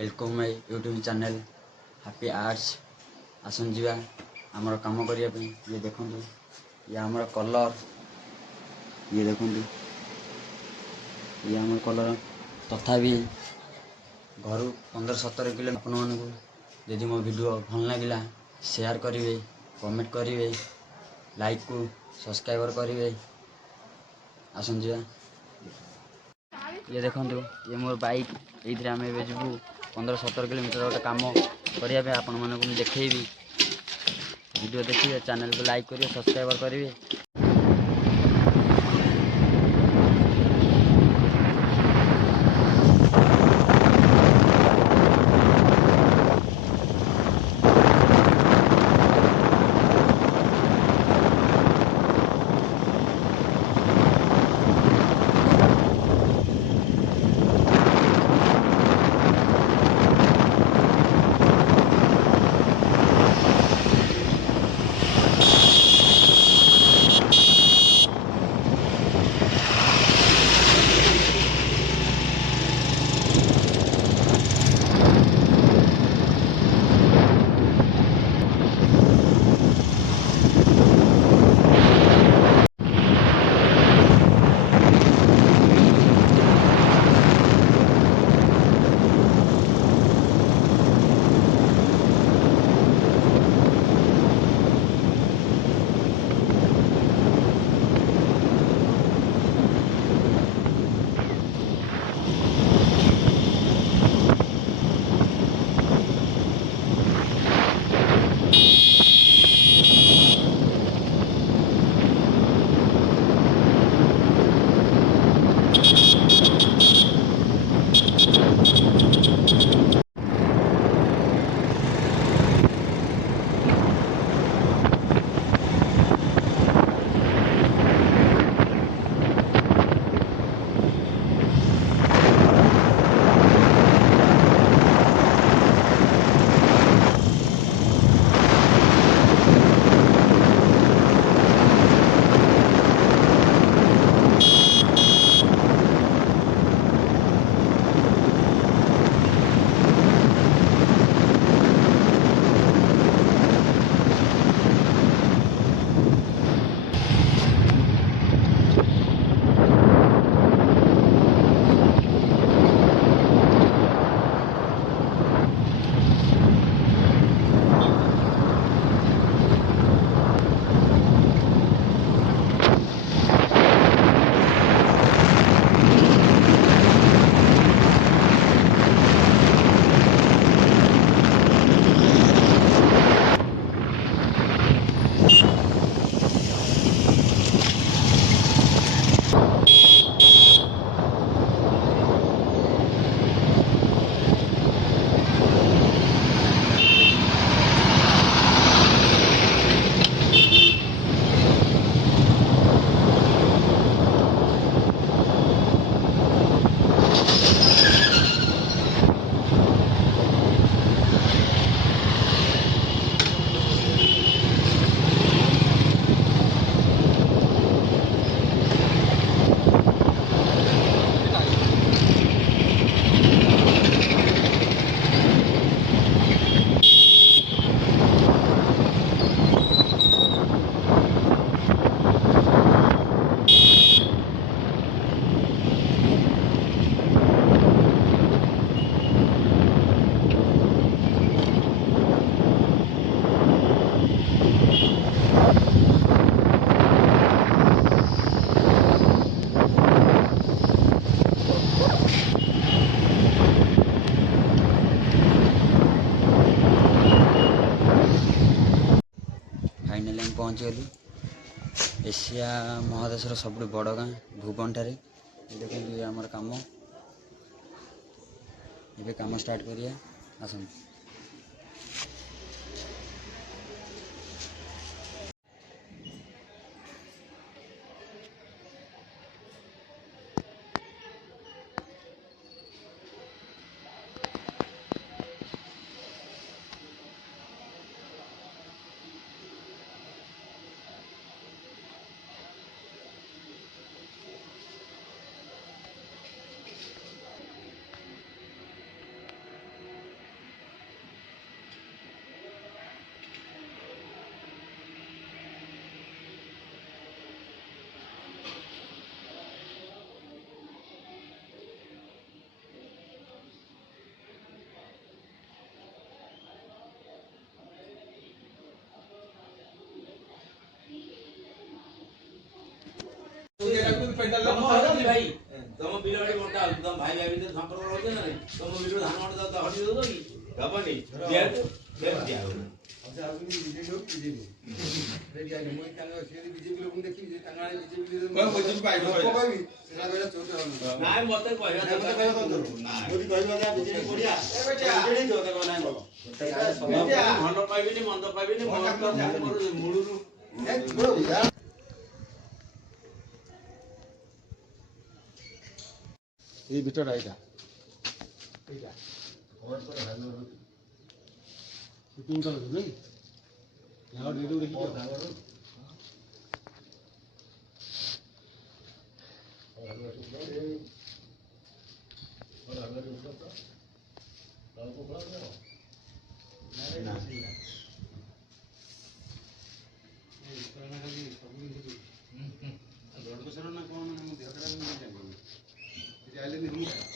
Welcome my YouTube channel happy arts आसन जीवा आमर काम करने। ये देखो ये आमर कलर, ये देखो ये आमर कलर तथापि घर 15-17 किलो। आपण मानू यदि मो वीडियो भल लगे शेयर करेंगे, कमेंट करेंगे, लाइक को सब्सक्राइबर करेंगे। आसन जीवा ये देखो ये मोर बाइक ये आम ए जीवु 15-17 किलोमीटर गोटे कम करने। आपण मानक देखी वीडियो देखिए, चैनल को लाइक करिए, सब्सक्राइबर करेंगे। फाइनाली हम पहुँचीगलु एशिया महादेशर सब बड़ गाँ भुवन ठारे। देखो ये आमर काम ये काम स्टार्ट करिए। आसन ତମ ହଉଛି ଭାଇ ତମ ବିଲ ବାଡ଼ି ବଣ୍ଟା ହଉଛି ତମ ଭାଇ ଭାଇ ଭିତରେ ସମ୍ପର୍କ ରହୁଛି ନା ନାଇଁ ତମ ବିଲ ଧାନ ବଣ୍ଟା ତ ହଟି ଦଉଛ କି ହବନି ଦିଆକୁ ଦିଆ ହବନି ନାଇଁ ମତେ କହିବା ଭଲ ପାଇବିନି ମନ୍ଦ ପାଇବିନି ମୂଳରୁ এই ভিতরটা এটা শুটিং করা তো নাকি यहाँ वीडियो देखी ना कौन देह खराब